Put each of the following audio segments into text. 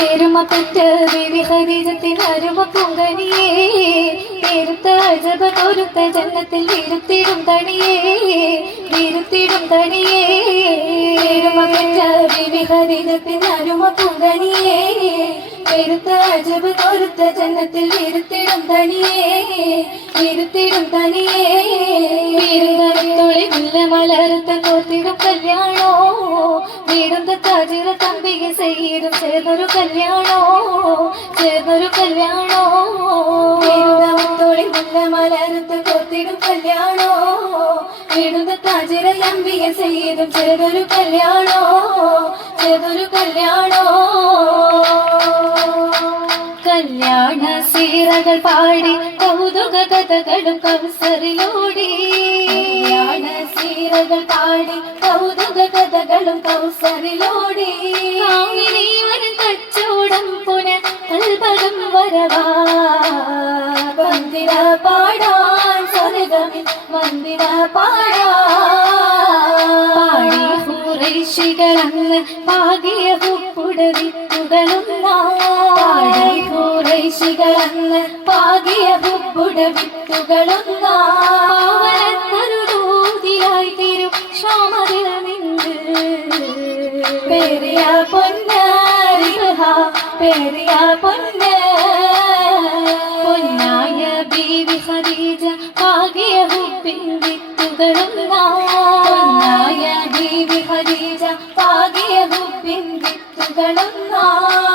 പെരുമ പെറ്റ ബീവി ഖദീജത്തിന് അരുമ പൊങ്കനിയേ പേരുത്ത അജബ തോരുത്ത ജന്നത്തിൽ വീരുത്തിടും തണിയേ വീരുത്തിടും തണിയേ പെരുമ പെറ്റ ബീവി ഖദീജത്തിന് അരുമ പൊങ്കനിയേ പേരുത്ത അജബ് തോരുത്ത ജന്നത്തിൽ വീരുത്തിടും തണിയേ വീരുത്തിടും തണിയേ വീരുന്നതൊളി മുല്ല മലർത്ത കോത്തിടും കല്യാണോ വീടുന്ന താജിറ തമ്പിക സയ്യിദും ചേർന്നൊരു കല്യാണോ ചേർന്നൊരു കല്യാണോ വീരുന്നതൊളി മുല്ല മലർത്ത കോത്തിടും കല്യാണോ വീടുന്ന താജിറ തമ്പിക സയ്യിദും ചേർന്നൊരു കല്യാണോ ചേർന്നൊരു കല്യാണോ കല്യാണ സീറകൾ പാടി കൗതുക കഥകളും കൗസറിലൂടി കല്യാണ സീറകൾ പാടി കൗതുക കഥകളും കൗസറിലൂടി കാമിനിവനും കച്ചോടം പുനഃ കൽപകം വരവാ വന്ദിര പാടാൻ സ്വർഗമിൽ വന്ദിര പാടി ഖുറൈശികളന്ന് പാകിയ ഹുപ്പുടവിത്തുകളും പാടി ഖുറൈശികളന്ന് പാകിയ ഹുപ്പുടവിത്തുകളും പാവനത്തരുദൂതിയായി തിരും ക്ഷാമതിൽ നിന്ന് പെരിയ പൊന്നരിഹ പെരിയ പൊന്നായ ബീവി ഖദീജ പാകിയ ഹുപ്പിൻ വിത്തുകളും പൊന്നായ ബീവി ഖദീജ പാകിയ ഹുപ്പിൻ വിത്തുകളും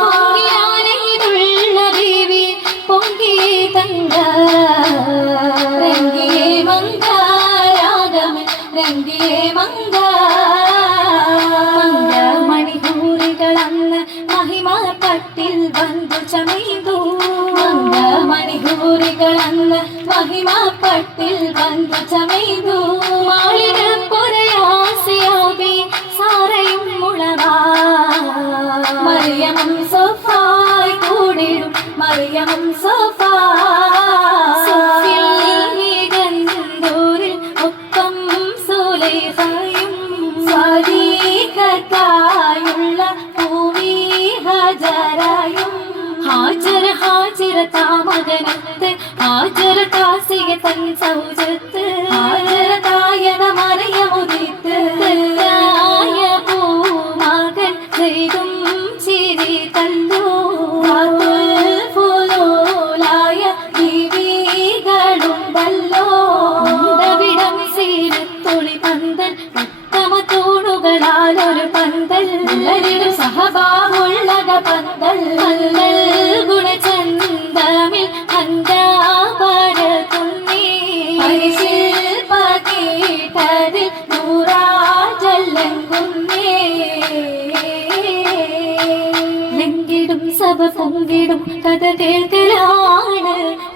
പൊങ്ങിയാനയിലുള്ള ബീവി പൊങ്കിയേ തങ്ക രംഗിയേ മങ്ക രാഗമൻ രംഗിയേ മങ്ക മണിഹൂറികളന്ന് മഹിമപ്പട്ടിൽ വന്നു ചമൈതു മണിഹൂറികളന്ന് മഹിമപ്പട്ടിൽ വന്നു ചമൈതു മാളിക പൊരയാസിയാബി സാറയും മുളവാ മറിയമും സോഫായി കൂടിടും മറിയമും സോഫായിൽ ഒപ്പം സുലൈഖയും സ്വാദീകത്തായുള്ള പൂവി ഹജറയും ഹാജര ഹാജര താമകനത്ത് ഹാജര താസിയ തൻ സൗജത്ത് ഹാജര തായത മറിയമുദിത്ത് പൂമകൻ ചെയ്തും ചിരി തല്ലോ ഫുലോലായ ബീവികളുണ്ടല്ലോ വിടം സീരത്തൊളി പന്തൽ ഉത്തമ തൂണുകളാലൊരു പന്തൽ സഹബാവുള്ളക പന്തൽ പന്തൽ ഗുണചന്ദമിൽ അന്താപരതുന്നീ പരിശിൽപകീട്ടതിൽ നൂറാജല്ലെങ്കുന്നേ ലെങ്കിടും സഭ പൊങ്കിടും കഥ കേൾക്കലാണ്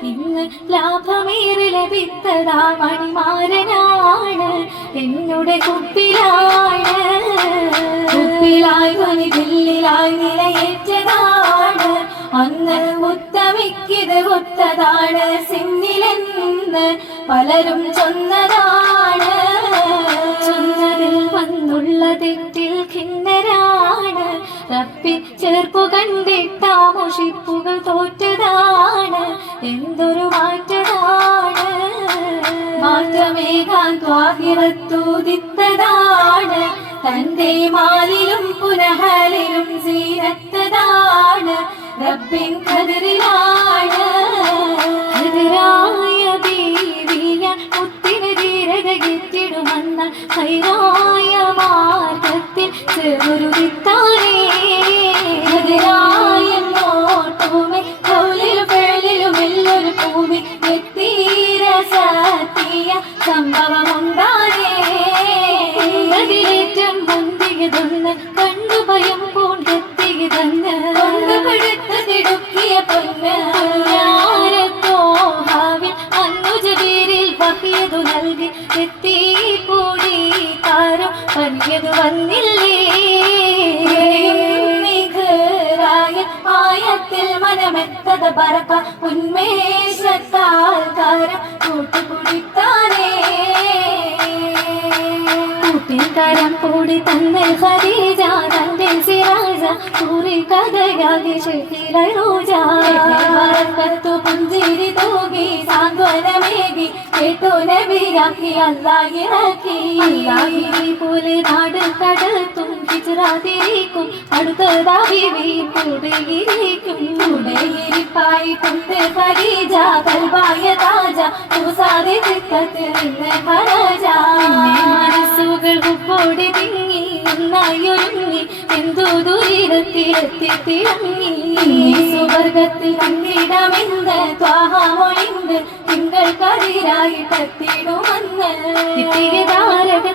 ഇന്ന് ലാഭമേറെ ലഭിത്തതാ മണിമാരനാണ് എന്നുടെ കുപ്പിലാണ് കുപ്പിലായി വനി ദില്ലിലായി നിലയേറ്റതാണ് അന്ന് ഉത്തമിക്കിത് ഒത്തതാണ് സിന്നിലെന്ന് പലരും ചൊന്നതാണ് ചൊന്നതിൽ വന്നുള്ള തെറ്റിൽ ഖിന്നരാണ് റബ്ബി ചേർപ്പു കണ്ടിട്ടാ മുഷിപ്പുകൾ തോറ്റതാണ് എന്തൊരു മാറ്റതാണ് മാറ്റമേകാൻ ത്വാഹിറത്തൂതിത്തതാണ് തന്റെ മാലിലും പുനഹലിലും സീനത്തതാണ് റബ്ബിൻ കതിരിലാണ് എതിരായ ബീവിയ മുത്തിന് ധീരതകിറ്റിടുമെന്ന ഹൈറായ മാർഗത്തിൽ ചെറുരുതിത്താനേ എതിരായ നോട്ടുമേ കൗലിലും പേളിലും എല്ലൊരു ഭൂമി എത്തീര സത്യ സംഭവമുണ്ടാനേ അതിലേറ്റം മുന്തിയതൊന്ന് കണ്ടു ഭയം പൂണ്ടെത്തിയതെന്ന് കൊണ്ടുപിടുത്തതിടുക്കിയ പൊന്ന് ോഹാവിൽ അന്നുജബീരിൽ വഹിയതു നൽകി എത്തി കൂടി താരം പനിയതു വന്നില്ലേ ആയത്തിൽ മനമെത്തത പറക്ക ഉന്മേഷത്താൽ കാരം കൂട്ടുകുടിത്താനേ കൂട്ടിൽ കരം കൂടി തന്നെ ഖദീജ തന്റെ സിറാജ പൂരി കഥയാകി ഷെഫീലായി റോജ ബറക്കത്തു പുഞ്ചിരി തൂകി സാന്ത്വനമേകി കേട്ടു നബിയാക്കി അല്ലാഹിറക്കി അല്ലാഹി പോലെ നാട് കടത്തും ഹിജ്റാതിരിക്കും അടുത്തതാ ബീവി കൂടെയിരിക്കും കൂടെയിരിപ്പായിട്ടുണ്ട് ഖദീജ കൽബായ താജ തൂസാതെ ചിത്തത്തിൽ നിന്ന് ഹരജ മനസ്സുകൾ ഉപ്പോടെ തിങ്ങി ഒന്നായൊരുങ്ങി എന്തോ ദൂരത്തിലെത്തി തിളങ്ങി സുവർഗത്തിൽ കണ്ടിടമെന്ന് ത്വാഹമൊഴിണ്ട് തിങ്കൾ കതിരായി പത്തിടുമെന്ന്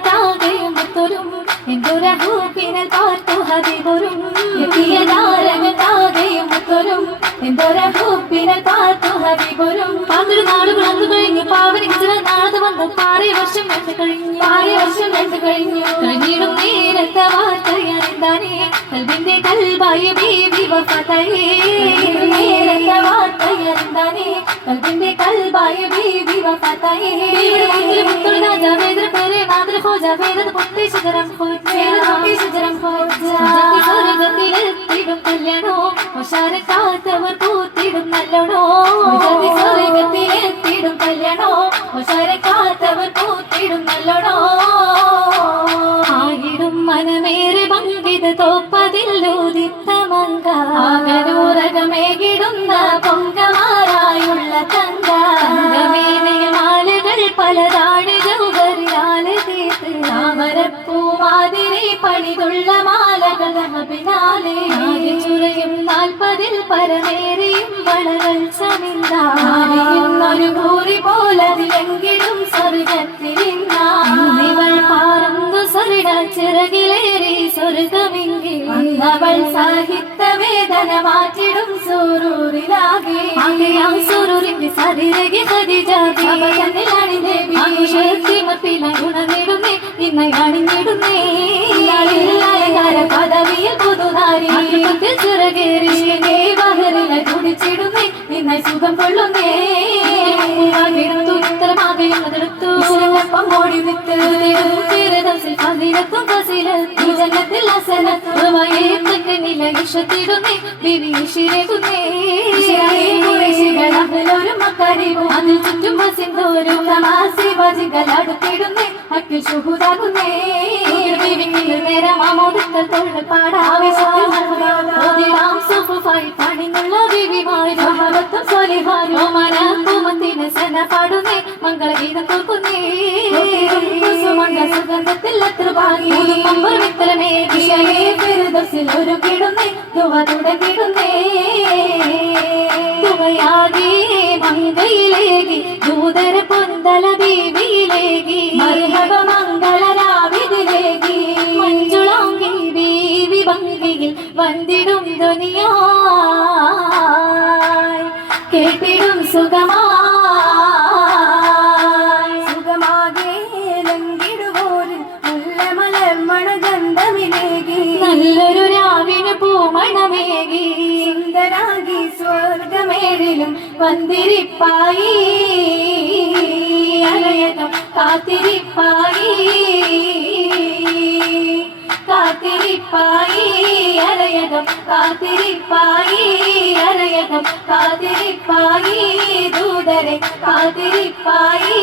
താകയുമൊത്തൊരും എന്തൊരഹൂപ്പിനെ പാർത്തു ഹതിതൊരും താകയുമൊത്തൊരും എന്തൊരഹൂപ്പിനെ പാർത്തു ഹതിപൊരും പന്ത്രണ്ട് നാളുകൾ അന്ന് കഴിഞ്ഞു പാവനിക്ക് ചില നാളത് വന്നു 6 വർഷം കണ്ടു കഴിഞ്ഞു കഴിഞ്ഞിടും നേരത്തെ വാർത്തയാണെന്താനേ കൽബിന്റെ കൽബായ ബീവി വഫാത്തായേ നേരത്തെ വാർത്തയാണെന്താനേ കൽബിന്റെ കൽബായ ബീവി വഫാത്തായേ മുത്തുൽ രാജ വേദന പേരെ മാതൃ ഹോജ വേദന പൊട്ടി ശജരം ഹോജ സ്വർഗത്തിലെത്തിടും കല്യാണോ ഉഷാര കാത്തവർ പൂത്തിടും നല്ലോണോ സ്വർഗത്തിലെത്തിടും കല്യാണോ ഉഷാര കാത്തവർ പൂത്തിടും നല്ലോണോ ആയിടും മനമേറെ പങ്കിത് തോപ്പതില്ലൂതിത്ത മംഗൂരകമേകിടുന്ന പൊങ്കമാറായുള്ള തങ്കമേനയിൽ മാലകൾ പലതാണ് ജൗഹറിയാല് തീർത്ത് താമരപ്പൂമാതിരി പണിതുള്ള മാലകൾ പിന്നാലെ ചുരയും 40 പരമേറിയും വളകൾ ചമിന്താറിയുന്നൊരു ഭൂരി പോലതിലെങ്കിലും സ്വർഗത്തിലിന്നവൾ പാറുന്നു സ്വർഗ ചിറകിലേറി സ്വർഗമെങ്കിൽ അവൾ സാഹിത്യ വേദന മാറ്റിടും സൂരൂരിലാകെ സൂരൂരിന്റെ സരിരകെ ഗുണനിടുന്നേ ഇന്നയാണിടുന്നേ പദവിയിൽ പുതുനാരി ചിറകേറി ബഹറിനെ കുടിച്ചിടുന്നേ നിന്നെ സുഖം കൊള്ളുന്നേ ഉത്തരമാകെടുത്തു ഓടി വിത്ത് ജനത്തിൽ നിലയിഷത്തിടുന്നേ വിവീഷിരകുന്നേ അതിൽ ചുറ്റും സിന്ധൂരും അടുത്തിടുന്നേ അക്കിൽ ശുഭുതാകുന്നേ നേരമാമോദത്തിൽ തൊഴിൽ പാടാവശ്യത്തിൽ പണിനുള്ള വിവിമാരും സ്വലിഹാരുമനത്തിന് സന പാടുന്നേ മംഗളഗീതം തോക്കുന്നേ സുഗന്ധത്തിൽ എത്ര ഭാഗ്യമേ ഒരു കിടുന്നേ തുടങ്ങിടുന്നേ തുകയാകി മംഗയിലേകി ദൂതര പൊന്തല ബീവിയിലേകി മർഹബ മംഗളരാവിതിലേകി മഞ്ജുളാങ്കി ബീവി ഭംഗിയിൽ വന്നിടും ധ്വനിയായി കേട്ടിടും സുഖമാകെ ലംഘിടുവോരിൽ നല്ല മലർമണ ഗന്ധമിലേകി നല്ലൊരു രാവിന് പൂമണമേകി സുന്ദരാകി സ്വർഗമേറിലും വന്തിരിപ്പായി അലയകം കാത്തിരിപ്പായി അലയകം കാത്തിരിപ്പായി ദൂതരെ കാത്തിരിപ്പായി